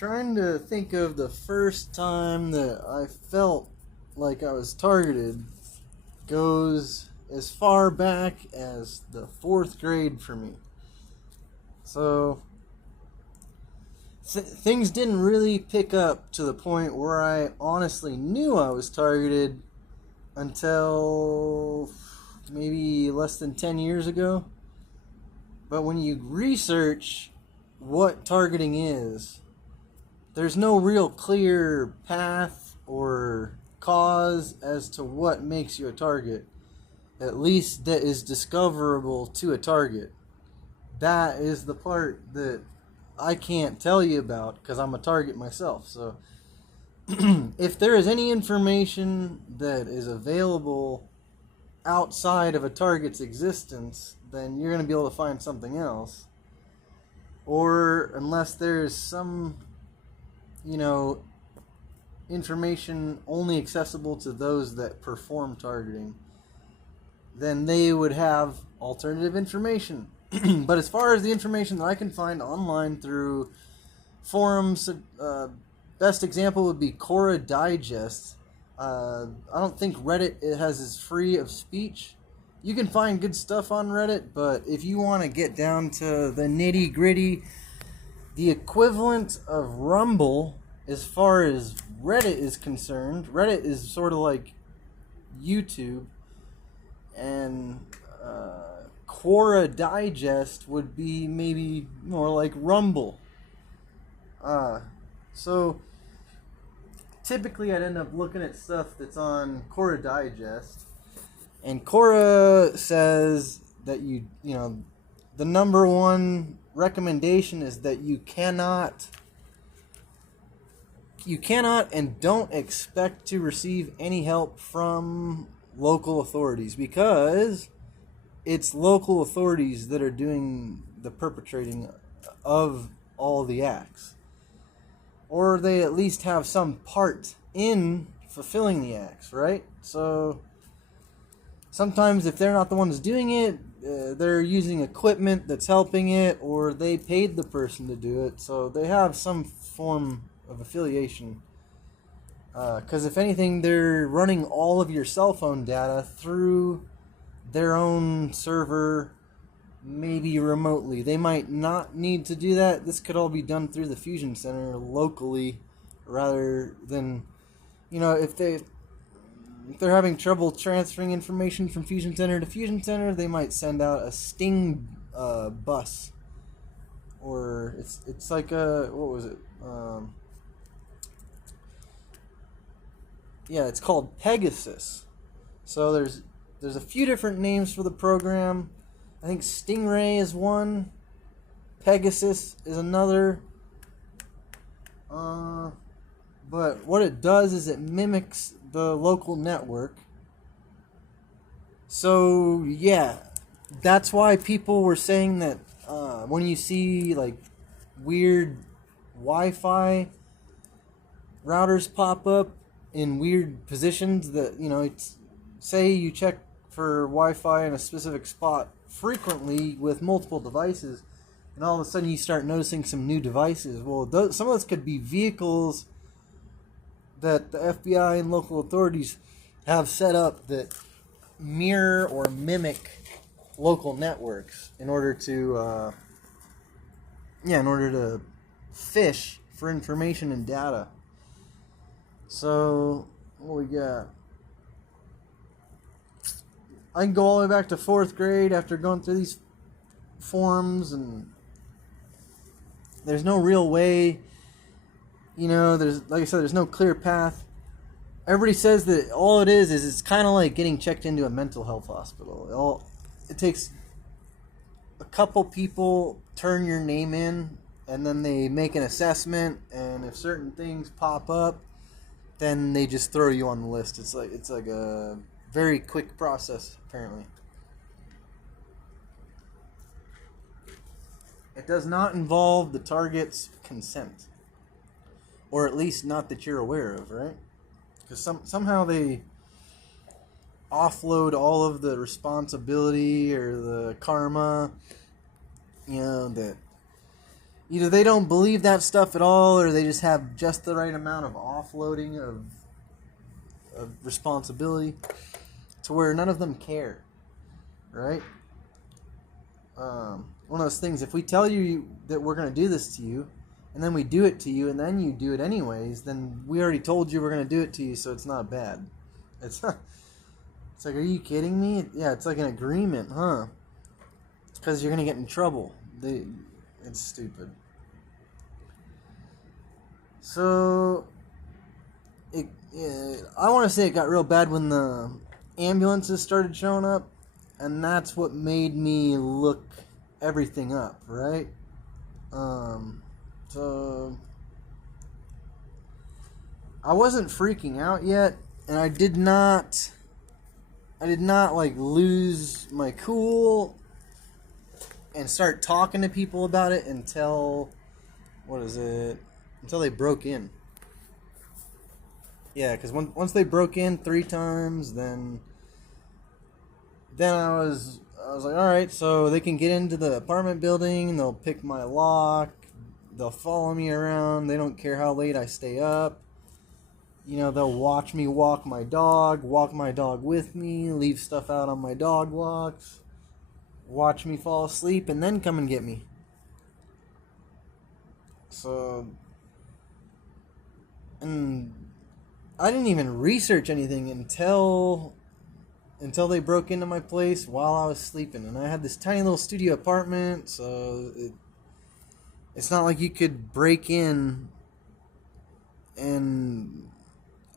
trying to think of the first time that I felt like I was targeted goes as far back as the fourth grade for me. So things didn't really pick up to the point where I honestly knew I was targeted until maybe less than 10 years ago. But when you research what targeting is, there's no real clear path or cause as to what makes you a target, at least that is discoverable to a target. That is the part that I can't tell you about because I'm a target myself. So if there is any information that is available outside of a target's existence, then you're going to be able to find something else. Or unless there's some, information only accessible to those that perform targeting, then they would have alternative information. But as far as the information that I can find online through forums, best example would be Quora Digest. I don't think Reddit is free of speech. You can find good stuff on Reddit, but if you want to get down to the nitty gritty, the equivalent of Rumble, as far as Reddit is concerned, Reddit is sort of like YouTube, and Quora Digest would be maybe more like Rumble. So typically I'd end up looking at stuff that's on Quora Digest, and Quora says that the number one recommendation is that you cannot and don't expect to receive any help from local authorities, because it's local authorities that are doing the perpetrating of all the acts. Or they at least have some part in fulfilling the acts, right? So sometimes if they're not the ones doing it, they're using equipment that's helping it, or they paid the person to do it, so they have some form of affiliation. Because if anything, they're running all of your cell phone data through their own server, maybe remotely. They might not need to do that. This could all be done through the Fusion Center locally, rather than, if they're having trouble transferring information from Fusion Center to Fusion Center, they might send out a Sting bus, or it's like what was it? It's called Pegasus. So there's a few different names for the program. I think Stingray is one, Pegasus is another. But what it does is it mimics the local network. So that's why people were saying that when you see like weird Wi-Fi routers pop up in weird positions, that it's, say you check for Wi-Fi in a specific spot frequently with multiple devices, and all of a sudden you start noticing some new devices. Well, some of those could be vehicles that the FBI and local authorities have set up that mirror or mimic local networks in order to fish for information and data. So what we got? I can go all the way back to fourth grade after going through these forums, and there's no real way. There's, like I said, there's no clear path. Everybody says that all it is it's kind of like getting checked into a mental health hospital. It takes a couple people turn your name in, and then they make an assessment, and if certain things pop up, then they just throw you on the list. It's like a very quick process, apparently. It does not involve the target's consent, or at least not that you're aware of, right? Because somehow they offload all of the responsibility or the karma, that either they don't believe that stuff at all, or they just have just the right amount of offloading of responsibility to where none of them care, right? One of those things, if we tell you that we're going to do this to you, and then we do it to you, and then you do it anyways, then we already told you we're going to do it to you, so it's not bad. It's not, it's like, are you kidding me? Yeah, it's like an agreement, huh? It's because you're going to get in trouble. It's stupid. So, I want to say it got real bad when the ambulances started showing up, and that's what made me look everything up, right? So I wasn't freaking out yet, and I did not like lose my cool and start talking to people about it until until they broke in. Yeah, because once they broke in 3 times, then I was like, all right, so they can get into the apartment building, they'll pick my lock, they'll follow me around, they don't care how late I stay up. They'll watch me walk my dog with me, leave stuff out on my dog walks, watch me fall asleep, and then come and get me. So, and I didn't even research anything until they broke into my place while I was sleeping. And I had this tiny little studio apartment, so it's not like you could break in and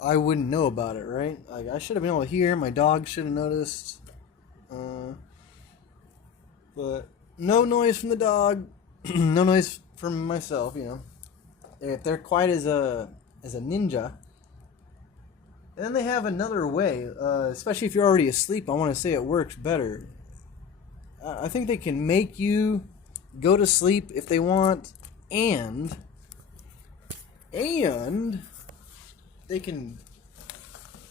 I wouldn't know about it, right? Like, I should have been able to hear. My dog should have noticed. But no noise from the dog, no noise from myself, If they're quiet as a ninja. And then they have another way, especially if you're already asleep. I want to say it works better. I think they can make you go to sleep if they want, and they can,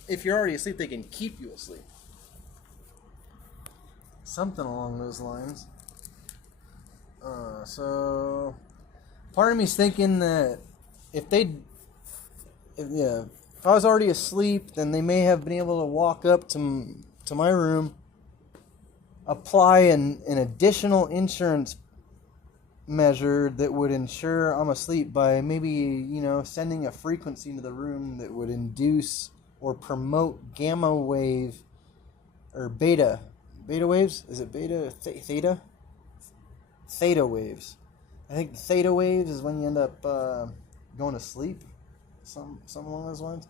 if you're already asleep, they can keep you asleep. Something along those lines. So part of me's thinking that if I was already asleep, then they may have been able to walk up to my room, apply an additional insurance measure that would ensure I'm asleep by maybe, sending a frequency into the room that would induce or promote gamma wave or beta waves. Is it beta? Theta? Theta waves. I think the theta waves is when you end up going to sleep. Some along those lines.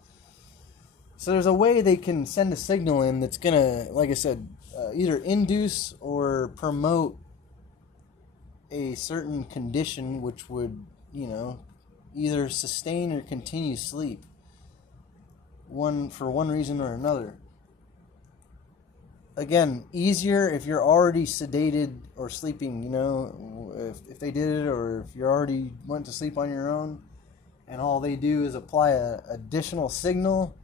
So there's a way they can send a signal in that's going to, like I said, either induce or promote a certain condition which would, either sustain or continue sleep. For one reason or another. Again, easier if you're already sedated or sleeping, if they did it, or if you already went to sleep on your own and all they do is apply an additional signal,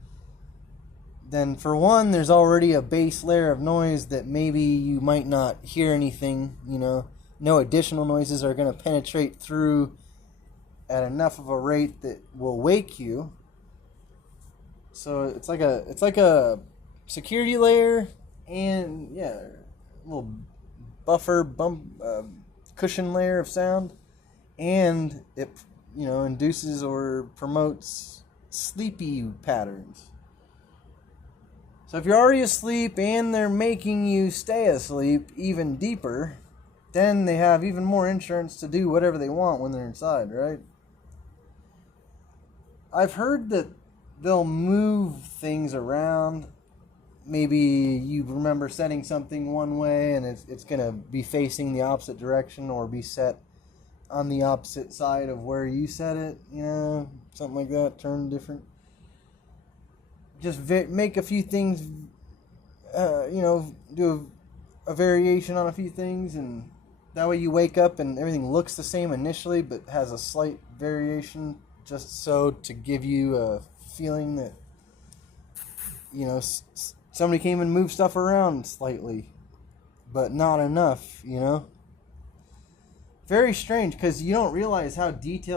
then for one, there's already a base layer of noise that maybe you might not hear anything, no additional noises are going to penetrate through at enough of a rate that will wake you. So it's like a security layer and a little buffer cushion layer of sound, and it induces or promotes sleepy patterns. So if you're already asleep and they're making you stay asleep even deeper, then they have even more insurance to do whatever they want when they're inside, right? I've heard that they'll move things around. Maybe you remember setting something one way and it's going to be facing the opposite direction, or be set on the opposite side of where you set it, something like that, turn different. Just make a few things, do a variation on a few things, and that way you wake up and everything looks the same initially, but has a slight variation, just so to give you a feeling that, somebody came and moved stuff around slightly, but not enough, Very strange because you don't realize how detailed